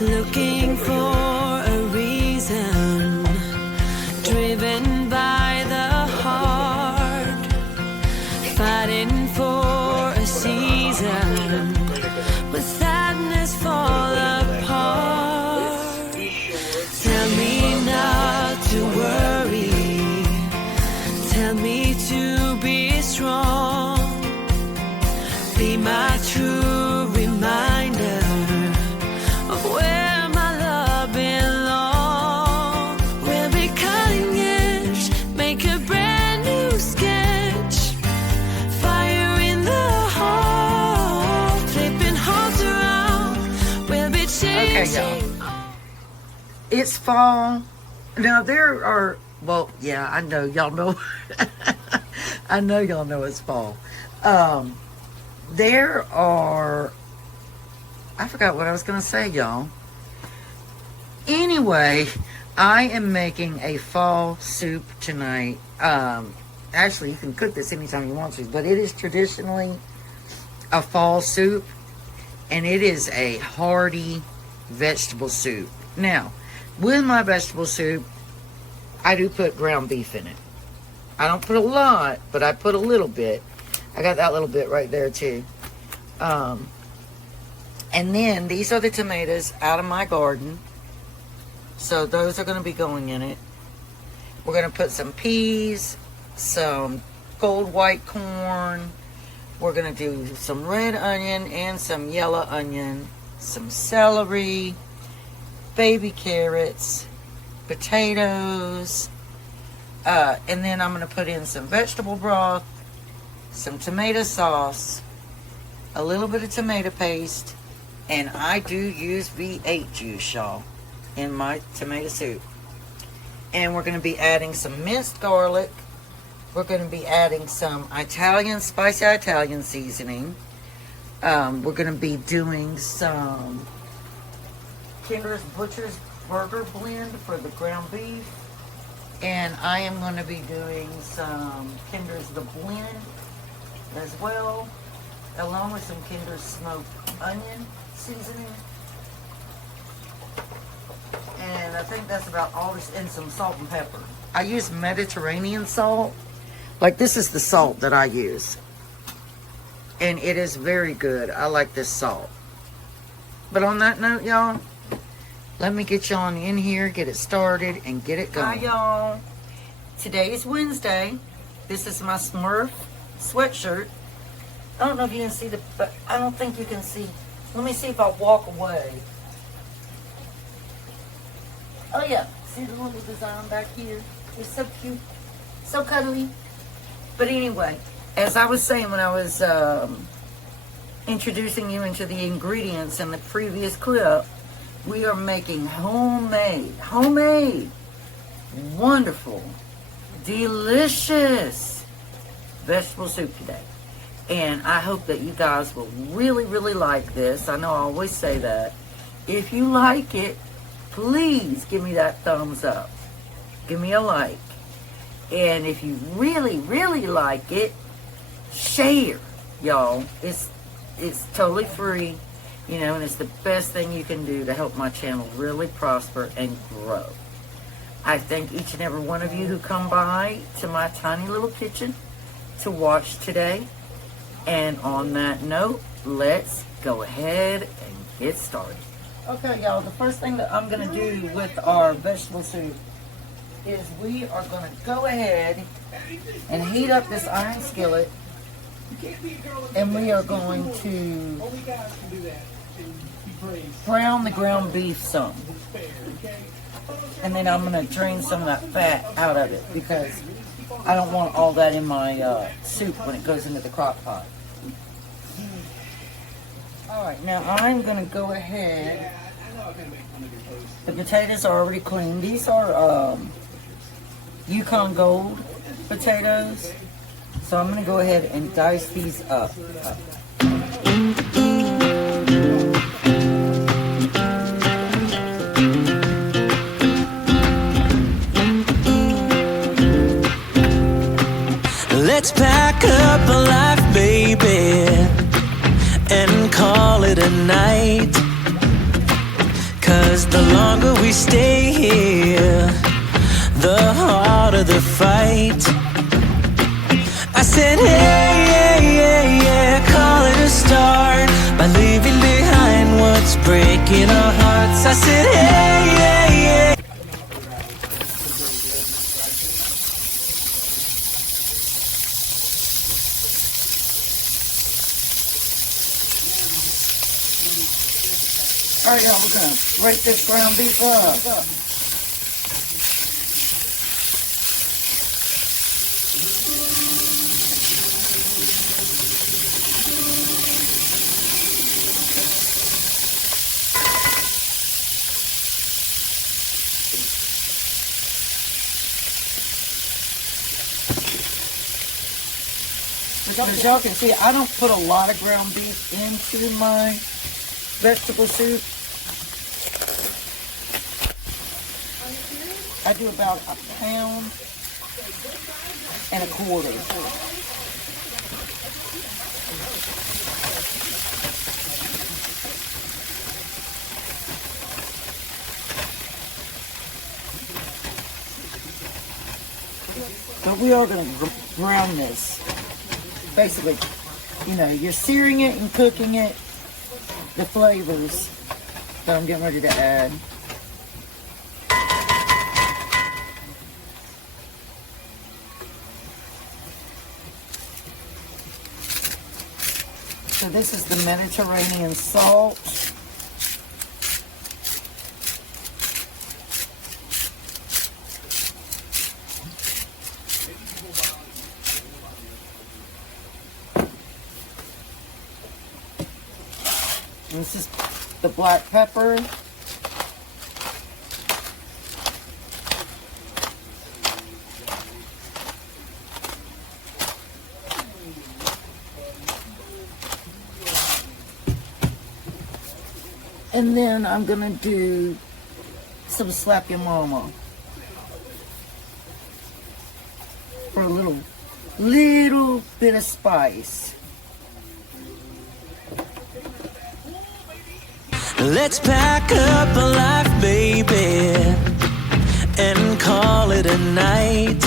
looking for a reason, driven by the heart, fighting for a season, with sadness fall apart. Tell me not to worry, tell me to be strong, be my true reminder of where my love belongs. We'll be cutting edge, make a brand new sketch, fire in the heart, flipping hearts around. We'll be changing. Okay, y'all. It's fall. Now there are, well, yeah, I know y'all know. I know y'all know it's fall. There are, I forgot what I was going to say, y'all. Anyway, I am making a fall soup tonight. Actually, you can cook this anytime you want to, but it is traditionally a fall soup, and it is a hearty vegetable soup. Now, with my vegetable soup, I do put ground beef in it. I don't put a lot, but I put a little bit. I got that little bit right there too. And then these are the tomatoes out of my garden. So those are going to be going in it. We're going to put some peas, some gold white corn. We're going to do some red onion and some yellow onion, some celery, baby carrots, potatoes, and then I'm going to put in some vegetable broth, some tomato sauce, a little bit of tomato paste, and I do use V8 juice, y'all, in my tomato soup. And we're going to be adding some minced garlic. We're going to be adding some spicy Italian seasoning. We're going to be doing some Kinder's Butcher's Burger Blend for the ground beef. And I am going to be doing some Kinder's The Blend as well, along with some Kinder's smoked onion seasoning. And I think that's about all this, and some salt and pepper. I use Mediterranean salt. Like, this is the salt that I use. And it is very good. I like this salt. But on that note, y'all, let me get y'all in here, get it started, and get it going. Hi, y'all. Today is Wednesday. This is my Smurf sweatshirt. I don't know if you can see but I don't think you can see. Let me see if I walk away. Oh yeah, see the little design back here? It's so cute, so cuddly. But anyway, as I was saying when I was introducing you into the ingredients in the previous clip, we are making homemade, wonderful, delicious vegetable soup today. And I hope that you guys will really, really like this. I know I always say that. If you like it, please give me that thumbs up. Give me a like. And if you really, really like it, share, y'all. It's totally free, you know, and it's the best thing you can do to help my channel really prosper and grow. I thank each and every one of you who come by to my tiny little kitchen to watch today. And on that note, let's go ahead and get started. Okay, y'all, the first thing that I'm going to do with our vegetable soup is we are going to go ahead and heat up this iron skillet. And we are going to brown the ground beef some. And then I'm going to drain some of that fat out of it because I don't want all that in my soup when it goes into the crock pot. Alright, now I'm going to go ahead. The potatoes are already cleaned. These are Yukon Gold Potatoes. So I'm going to go ahead and dice these up. Let's pack up a life, baby, and call it a night. 'Cause the longer we stay here, the harder the fight. I said, hey, yeah, yeah, yeah, call it a start by leaving behind what's breaking our hearts. I said, hey, yeah, yeah. All right, y'all, we're gonna break this ground beef up. As y'all can see, I don't put a lot of ground beef into my vegetable soup. I do about 1.25 pounds. But we are going to brown this. Basically, you know, you're searing it and cooking it, the flavors that I'm getting ready to add. So this is the Mediterranean salt. This is the black pepper. And then I'm gonna do some slap your mama for a little bit of spice. Let's pack up a life, baby, and call it a night.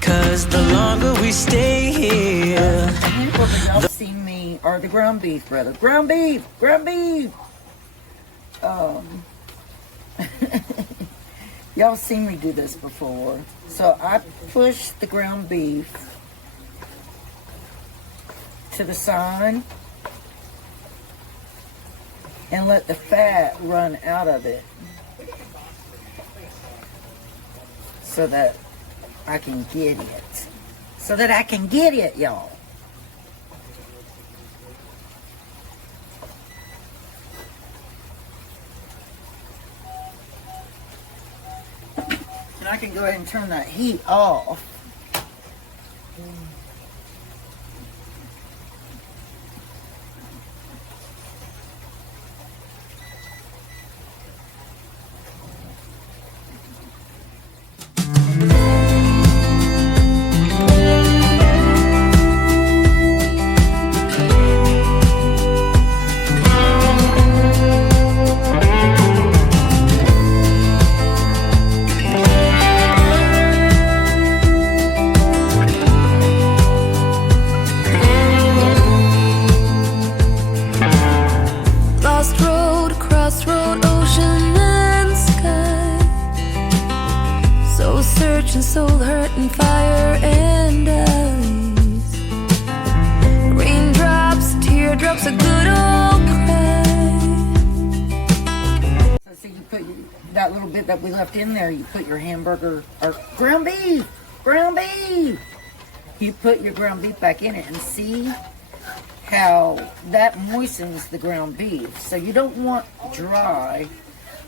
'Cause the longer we stay here, Y'all seen me, or the ground beef, rather. Ground beef! Y'all seen me do this before. So I push the ground beef to the side and let the fat run out of it so that I can get it. Y'all. And I can go ahead and turn that heat off. Soul, hurt and fire and ice. Raindrops, teardrops, a good old cry. So see, you put that little bit that we left in there, you put your hamburger, or ground beef. You put your ground beef back in it and see how that moistens the ground beef. So you don't want dry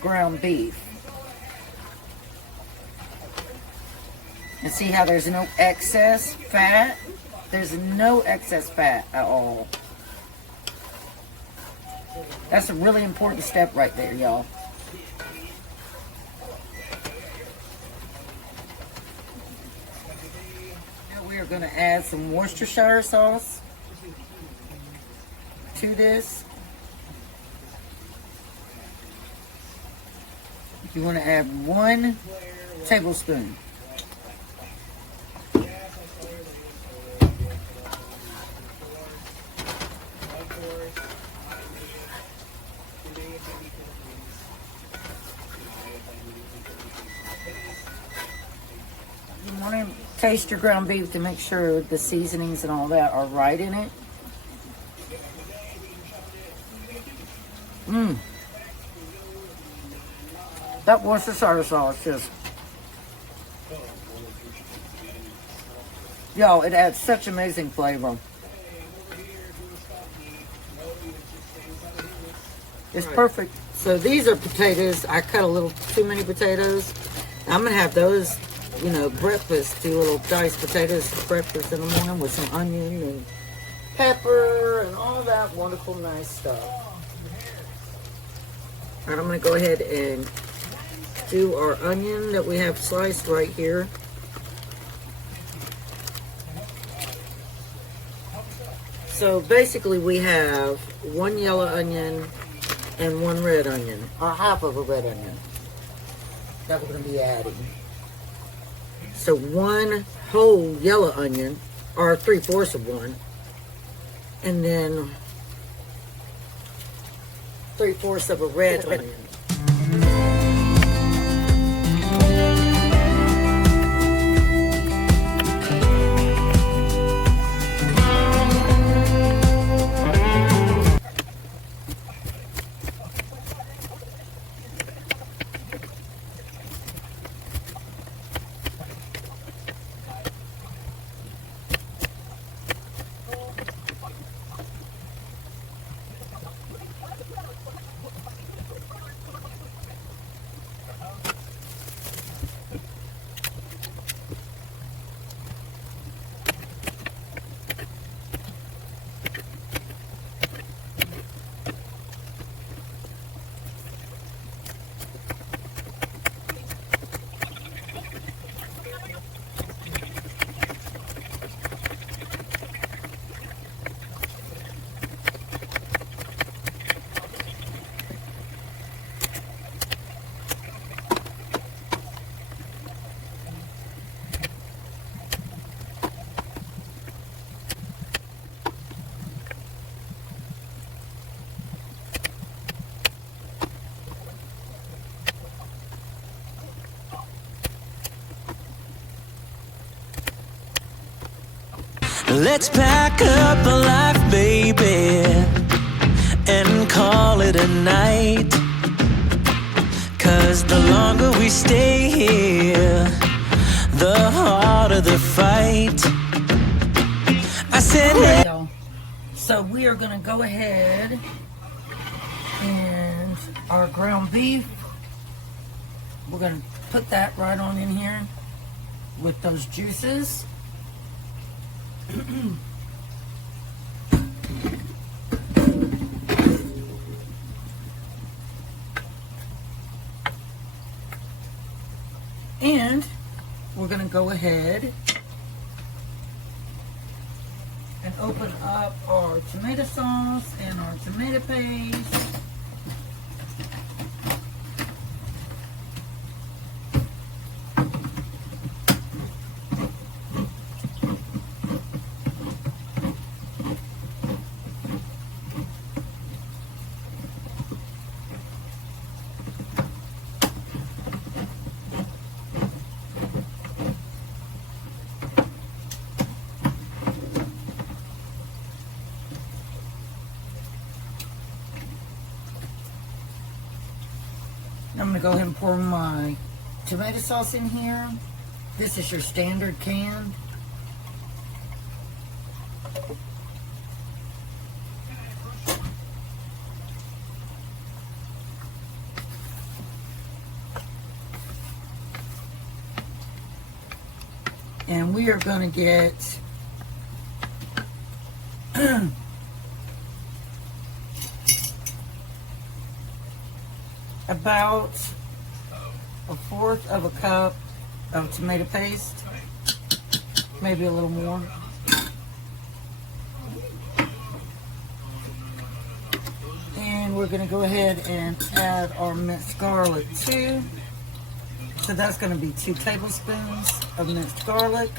ground beef. And see how there's no excess fat? There's no excess fat at all. That's a really important step right there, y'all. Now we are going to add some Worcestershire sauce to this. You want to add 1 tablespoon. You want to taste your ground beef to make sure the seasonings and all that are right in it. That Worcestershire sauce just, yo, it adds such amazing flavor. It's perfect. So these are potatoes. I cut a little too many potatoes. I'm gonna have those, you know, breakfast. Do little diced potatoes for breakfast in the morning with some onion and pepper and all that wonderful, nice stuff. All right, I'm gonna go ahead and do our onion that we have sliced right here. So basically we have 1 yellow onion and 1 red onion, or half of a red onion that we're going to be adding. So 1 whole yellow onion, or 3/4 of one, and then 3/4 of a red onion. Let's pack up a life, baby, and call it a night. 'Cause the longer we stay here, the harder the fight. I said, hey. So we are going to go ahead and our ground beef, we're going to put that right on in here with those juices. And we're going to go ahead and open up our tomato sauce and our tomato paste. I'm going to go ahead and pour my tomato sauce in here. This is your standard can. And we are going to get about 1/4 of a cup of tomato paste, maybe a little more. And we're going to go ahead and add our minced garlic too. So that's going to be 2 tablespoons of minced garlic.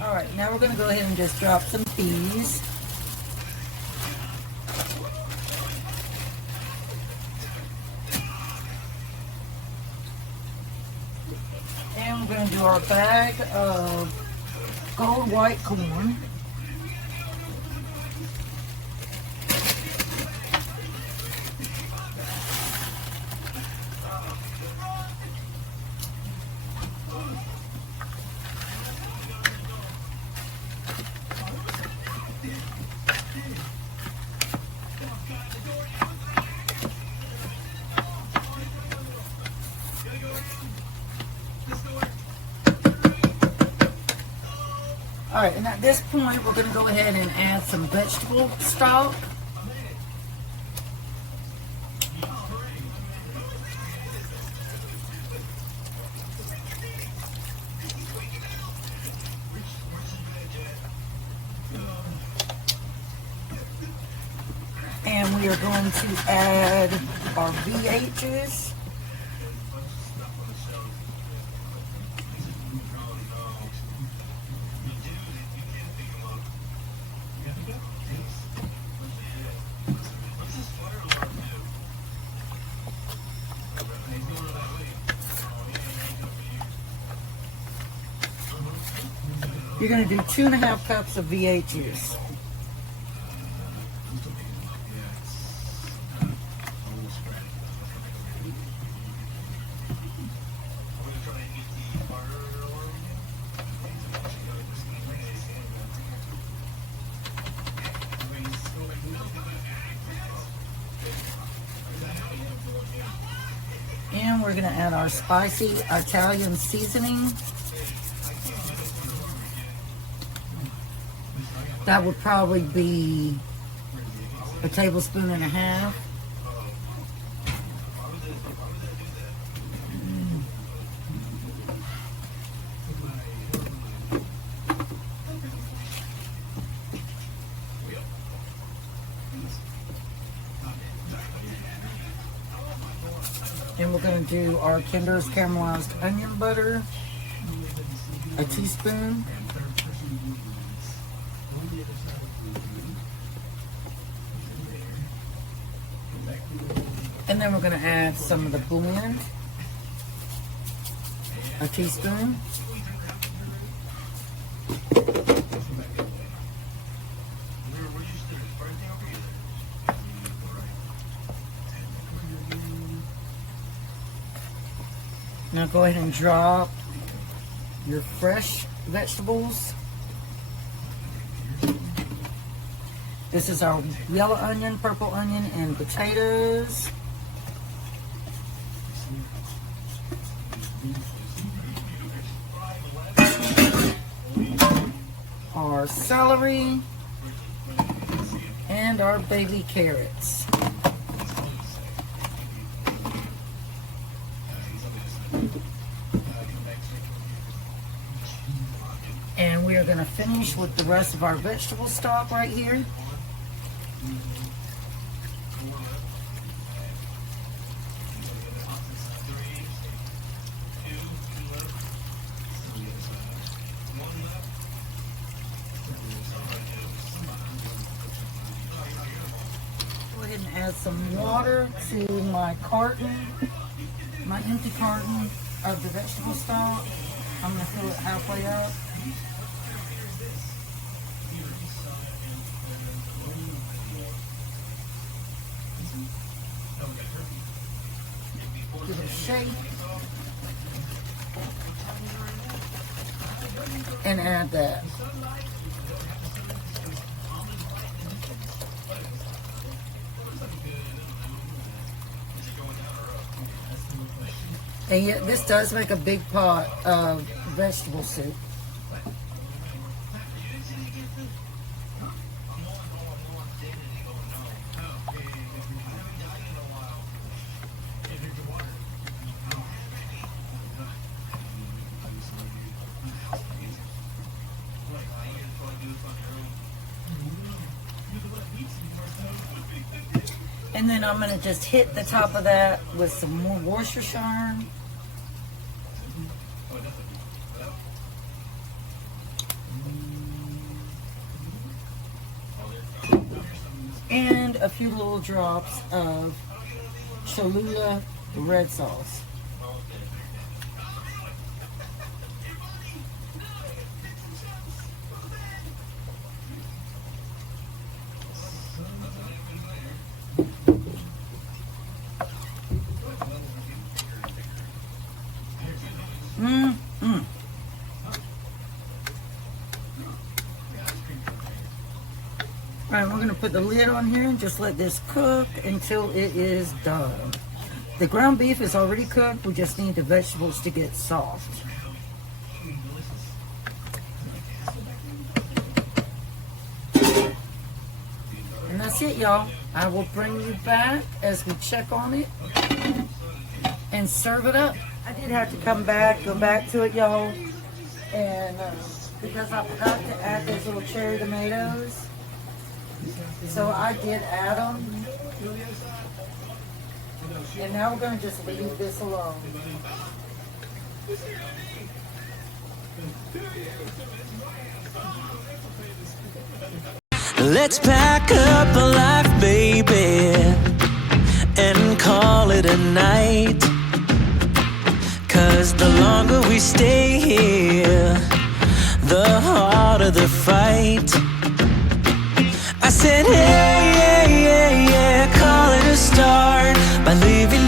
All right, now we're going to go ahead and just drop some peas. And we're going to do our bag of gold white corn. All right, and at this point, we're going to go ahead and add some vegetable stock. And we are going to add our VHs. You're going to do 2.5 cups of V8 juice. And we're going to add our spicy Italian seasoning. That would probably be 1.5 tablespoons. And we're going to do our Kinder's caramelized onion butter, 1 teaspoon. And then we're going to add some of the blend, 1 teaspoon. Now go ahead and drop your fresh vegetables. This is our yellow onion, purple onion, and potatoes. Our celery and our baby carrots. And we are going to finish with the rest of our vegetable stock right here. Go ahead and add some water to my carton, my empty carton of the vegetable stock. I'm going to fill it halfway up. Give it a shake. And add that. And yet, this does make a big pot of vegetable soup. And then I'm going to just hit the top of that with some more Worcestershire. And a few little drops of Cholula red sauce. All right, we're going to put the lid on here and just let this cook until it is done. The ground beef is already cooked. We just need the vegetables to get soft. And that's it, y'all. I will bring you back as we check on it and serve it up. I did have to go back to it, y'all. And because I forgot to add those little cherry tomatoes. So I did add them. And now we're going to just leave this alone. Let's pack up a life, baby, and call it a night. 'Cause the longer we stay here, the harder the fight.